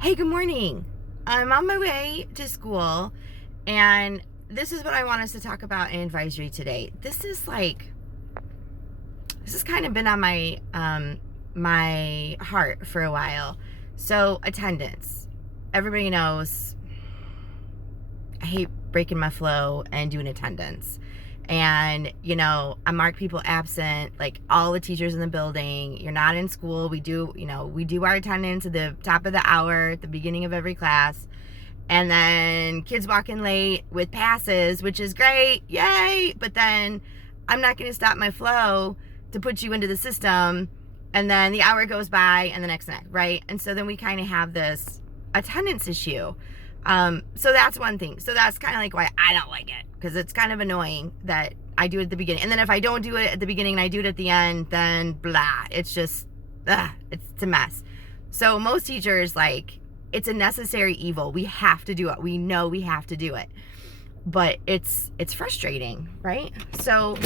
Hey, good morning. I'm on my way to school, and this is what I want us to talk about in advisory today. This has kind of been on my heart for a while. So, attendance. Everybody knows I hate breaking my flow and doing attendance. And, I mark people absent, like all the teachers in the building. You're not in school. We do our attendance at the top of the hour, at the beginning of every class. And then kids walk in late with passes, which is great. Yay. But then I'm not going to stop my flow to put you into the system. And then the hour goes by and the next, right? And so then we kind of have this attendance issue. So that's one thing. So that's kind of like why I don't like it, because it's kind of annoying that I do it at the beginning. And then if I don't do it at the beginning and I do it at the end, then blah, it's just, it's a mess. So most teachers, it's a necessary evil. We have to do it. We know we have to do it, but it's frustrating, right? So,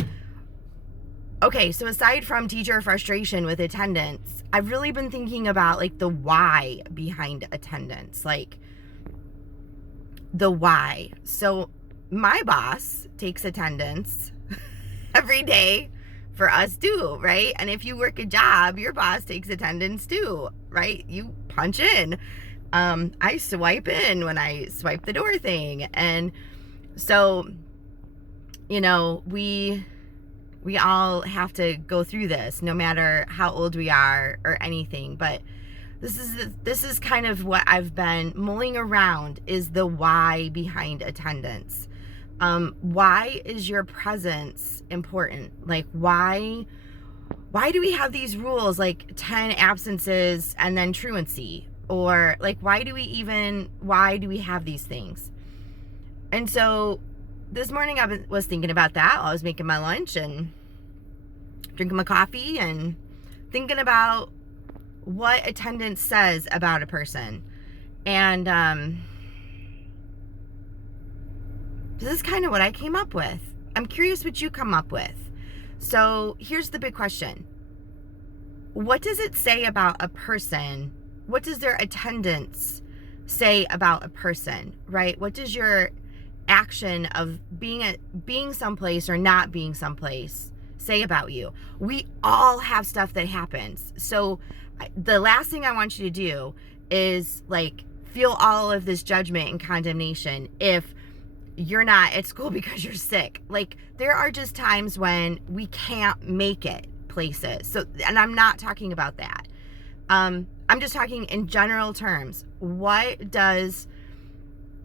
okay. So aside from teacher frustration with attendance, I've really been thinking about the why behind attendance, the why. So my boss takes attendance every day for us too, right? And if you work a job, your boss takes attendance too, right? You punch in. I swipe in when I swipe the door thing. And so, we all have to go through this, no matter how old we are or anything. But this is kind of what I've been mulling around, is the why behind attendance. Why is your presence important? Why do we have these rules, 10 absences and then truancy? Or why do we have these things? And so this morning I was thinking about that while I was making my lunch and drinking my coffee and thinking about what attendance says about a person. And this is kind of what I came up with. I'm curious what you come up with. So here's the big question. What does it say about a person? What does their attendance say about a person, right? What does your action of being someplace or not being someplace say about you? We all have stuff that happens. So the last thing I want you to do is feel all of this judgment and condemnation if you're not at school because you're sick. There are just times when we can't make it places. So, and I'm not talking about that. I'm just talking in general terms. What does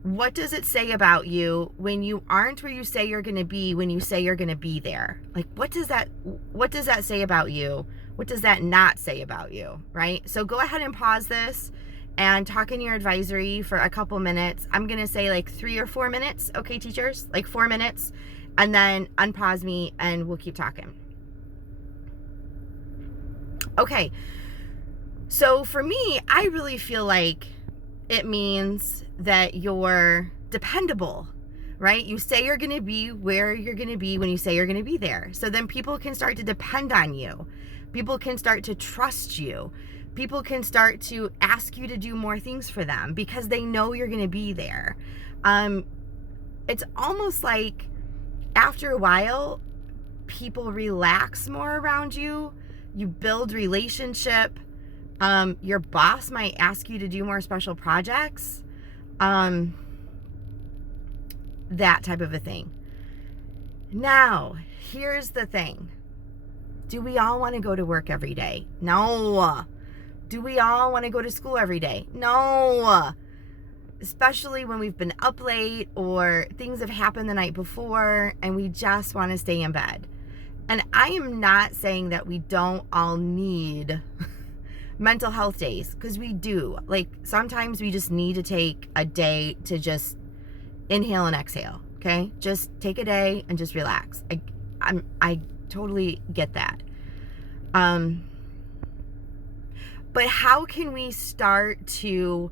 it say about you when you aren't where you say you're going to be, when you say you're going to be there? What does that say about you? What does that not say about you, right? So go ahead and pause this and talk in your advisory for a couple minutes. I'm going to say 3 or 4 minutes. Okay, teachers, 4 minutes, and then unpause me and we'll keep talking. Okay. So for me, I really feel like it means that you're dependable, right? You say you're going to be where you're going to be when you say you're going to be there. So then people can start to depend on you. People can start to trust you. People can start to ask you to do more things for them because they know you're going to be there. It's almost like after a while, people relax more around you. You build relationship. Your boss might ask you to do more special projects. That type of a thing. Now, here's the thing. Do we all want to go to work every day? No. Do we all want to go to school every day? No. Especially when we've been up late or things have happened the night before and we just want to stay in bed. And I am not saying that we don't all need mental health days, because we do. Sometimes we just need to take a day to just inhale and exhale. Okay? Just take a day and just relax. I totally get that. But how can we start to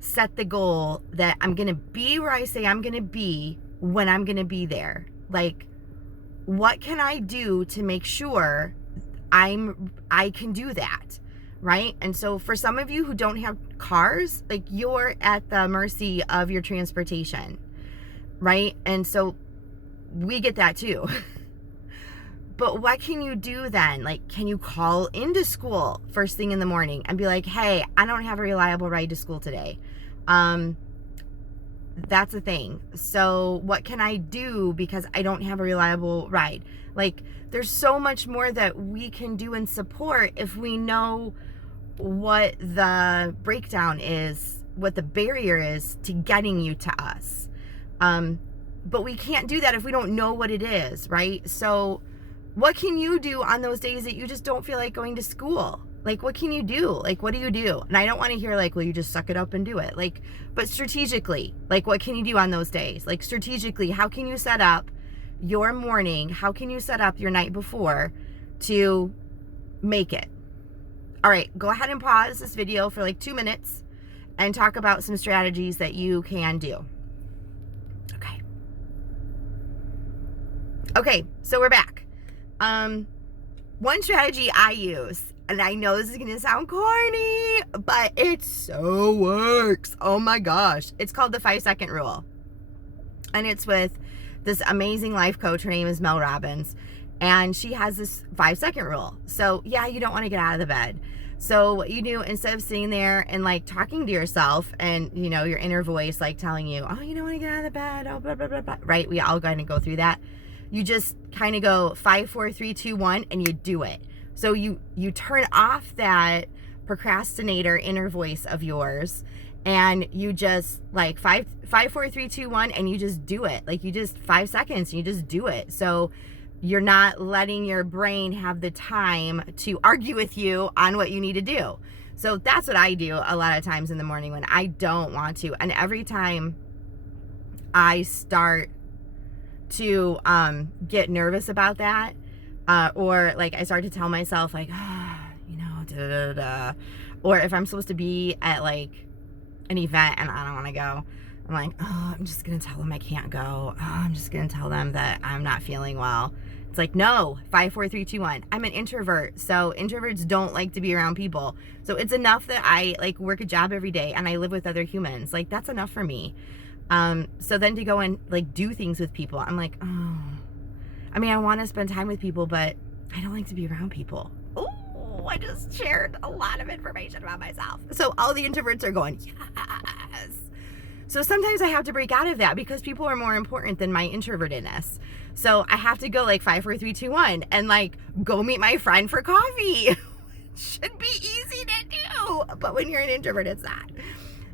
set the goal that I'm going to be where I say I'm going to be when I'm going to be there? What can I do to make sure I can do that? right? And so for some of you who don't have cars, like, you're at the mercy of your transportation, right? And so we get that too. But what can you do then? Like, can you call into school first thing in the morning and be like, hey, I don't have a reliable ride to school today? That's a thing. So what can I do because I don't have a reliable ride? Like, there's so much more that we can do in support if we know what the breakdown is, what the barrier is to getting you to us. But we can't do that if we don't know what it is, right? So what can you do on those days that you just don't feel like going to school? Like, what can you do? Like, what do you do? And I don't want to hear like, well, you just suck it up and do it. Like, but strategically, like, what can you do on those days? Like, strategically, how can you set up your morning? How can you set up your night before to make it? All right, go ahead and pause this video for like 2 minutes and talk about some strategies that you can do. Okay, so we're back. One strategy I use, and I know this is gonna sound corny, but it so works. Oh my gosh. It's called the 5-second rule. And it's with this amazing life coach. Her name is Mel Robbins. And she has this 5-second rule. So yeah, you don't want to get out of the bed. So what you do, instead of sitting there and like talking to yourself and, you know, your inner voice like telling you, oh, you don't want to get out of the bed, oh, blah, blah, blah, blah, right? We all kind of go through that. You just kind of go 5, 4, 3, 2, 1, and you do it. So you turn off that procrastinator inner voice of yours, and you just like 5, 4, 3, 2, 1, and you just do it. Like, you just 5 seconds, and you just do it. So you're not letting your brain have the time to argue with you on what you need to do. So that's what I do a lot of times in the morning when I don't want to. And every time I start to get nervous about that, or like I start to tell myself like, you know, da, da, da. Or if I'm supposed to be at like an event and I don't want to go, I'm like, oh, I'm just gonna tell them I can't go. Oh, I'm just gonna tell them that I'm not feeling well. It's like, no, 5, 4, 3, 2, 1. I'm an introvert, so introverts don't like to be around people. So it's enough that I like work a job every day and I live with other humans. Like, that's enough for me. So then to go and like do things with people, I'm like, oh, I mean, I want to spend time with people, but I don't like to be around people. Oh, I just shared a lot of information about myself. So all the introverts are going, yes. So sometimes I have to break out of that because people are more important than my introvertedness. So I have to go like 5, 4, 3, 2, 1 and like go meet my friend for coffee. Should be easy to do, but when you're an introvert, it's not.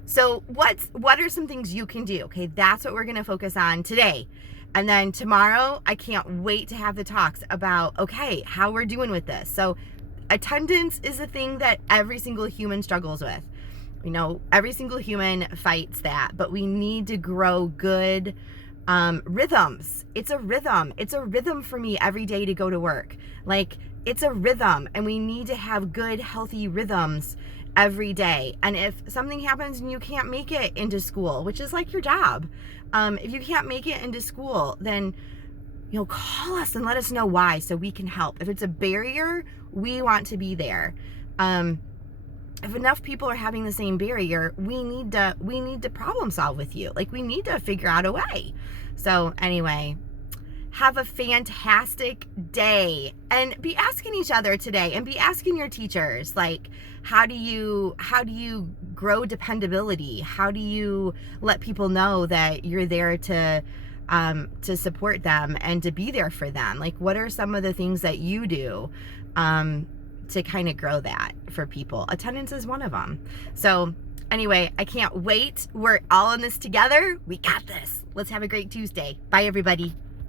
So what are some things you can do? Okay, that's what we're going to focus on today. And then tomorrow, I can't wait to have the talks about, okay, how we're doing with this. So attendance is a thing that every single human struggles with. You know, every single human fights that, but we need to grow good rhythms. It's a rhythm. It's a rhythm for me every day to go to work. Like, it's a rhythm, and we need to have good, healthy rhythms every day. And if something happens and you can't make it into school, which is like your job, if you can't make it into school, then, you know, call us and let us know why so we can help. If it's a barrier, we want to be there. If enough people are having the same barrier, we need to problem solve with you. Like, we need to figure out a way. So anyway, have a fantastic day, and be asking each other today, and be asking your teachers, like, how do you grow dependability? How do you let people know that you're there to support them and to be there for them? Like, what are some of the things that you do to kind of grow that for people? Attendance is one of them. So anyway, I can't wait. We're all in this together. We got this. Let's have a great Tuesday. Bye, everybody.